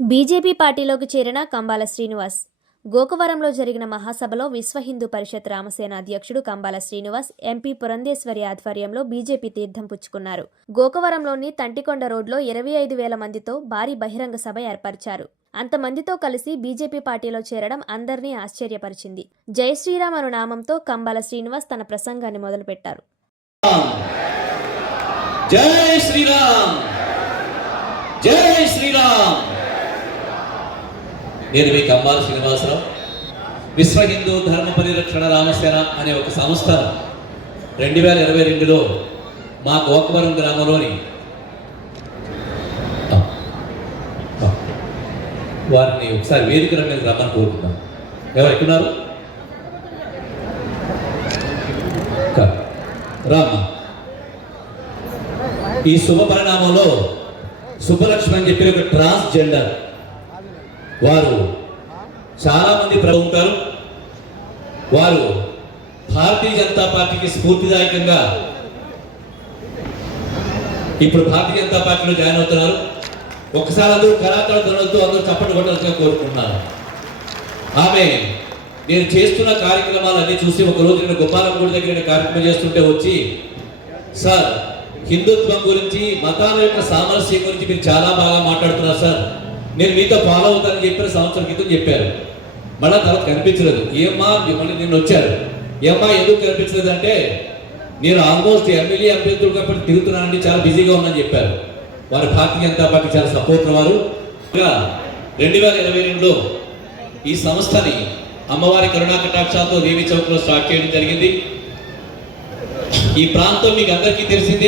BJP పార్టీలోకి చేరిన కంబాల శ్రీనివాస్. గోకవరంలో జరిగిన మహాసభలో విశ్వ హిందూ పరిషత్ రామసేన అధ్యక్షుడు కంబాల శ్రీనివాస్, ఎంపీ పురంధేశ్వరి ఆధ్వర్యంలో బీజేపీ తీర్థం పుచ్చుకున్నారు. గోకవరంలోని తంటికొండ రోడ్లో 25,000 మందితో భారీ బహిరంగ సభ ఏర్పరిచారు. అంతమందితో కలిసి బీజేపీ పార్టీలో చేరడం అందరినీ ఆశ్చర్యపరిచింది. జై శ్రీరామ్ అను నామంతో కంబాల శ్రీనివాస్ తన ప్రసంగాన్ని మొదలుపెట్టారు. జై శ్రీరామ్, జై శ్రీరామ్. నేను మీ కంబాల శ్రీనివాసరావు. విశ్వ హిందూ ధర్మ పరిరక్షణ రామసేన అనే ఒక సంస్థను 2022లో మా గోకవరం గ్రామంలోని వారిని ఒకసారి వేదిక మీద రమ్మని కోరుతున్నాం. ఎవరు ఎక్కున్నారు? రామ్మా. ఈ శుభ పరిణామంలో సుబ్బలక్ష్మి అని చెప్పి ఒక ట్రాన్స్జెండర్ వారు చాలా మంది ఉంటారు. వారు భారతీయ జనతా పార్టీకి స్ఫూర్తిదాయకంగా ఇప్పుడు భారతీయ జనతా పార్టీలో జాయిన్ అవుతున్నారు. ఒకసారి అందరూ కళాకారుల ధ్వనులతో అందరూ చప్పట్లు కొట్టాల్సిగా కోరుకుంటున్నారు. ఆమె నేను చేస్తున్న కార్యక్రమాలన్నీ చూసి ఒకరోజు నేను గోపాలం గుడి దగ్గర కార్యక్రమం చేస్తుంటే వచ్చి, సార్ హిందుత్వం గురించి, మతాల యొక్క సామరస్యం గురించి మీరు చాలా బాగా మాట్లాడుతున్నారు సార్, నేను మీతో ఫాలో అవుతానని చెప్పిన సంవత్సరం క్రితం చెప్పారు. మళ్ళీ తర్వాత కనిపించలేదు. ఏమ్మా మళ్ళీ నిన్న వచ్చారు. ఏమ్మా ఎందుకు కనిపించలేదు అంటే, నేను ఆల్మోస్ట్ ఎమ్మెల్యే అభ్యర్థులు కాబట్టి తిరుగుతున్నానండి, చాలా బిజీగా ఉన్నానని చెప్పారు. వారు భారతీయ జనతా పార్టీ చాలా సపోర్ట్ వారు. 2022లో ఈ సంస్థని అమ్మవారి కరుణా కటాక్షాలతో దేవి చౌక్లో స్టార్ట్ చేయడం జరిగింది. ఈ ప్రాంతం మీకు అందరికీ తెలిసిందే.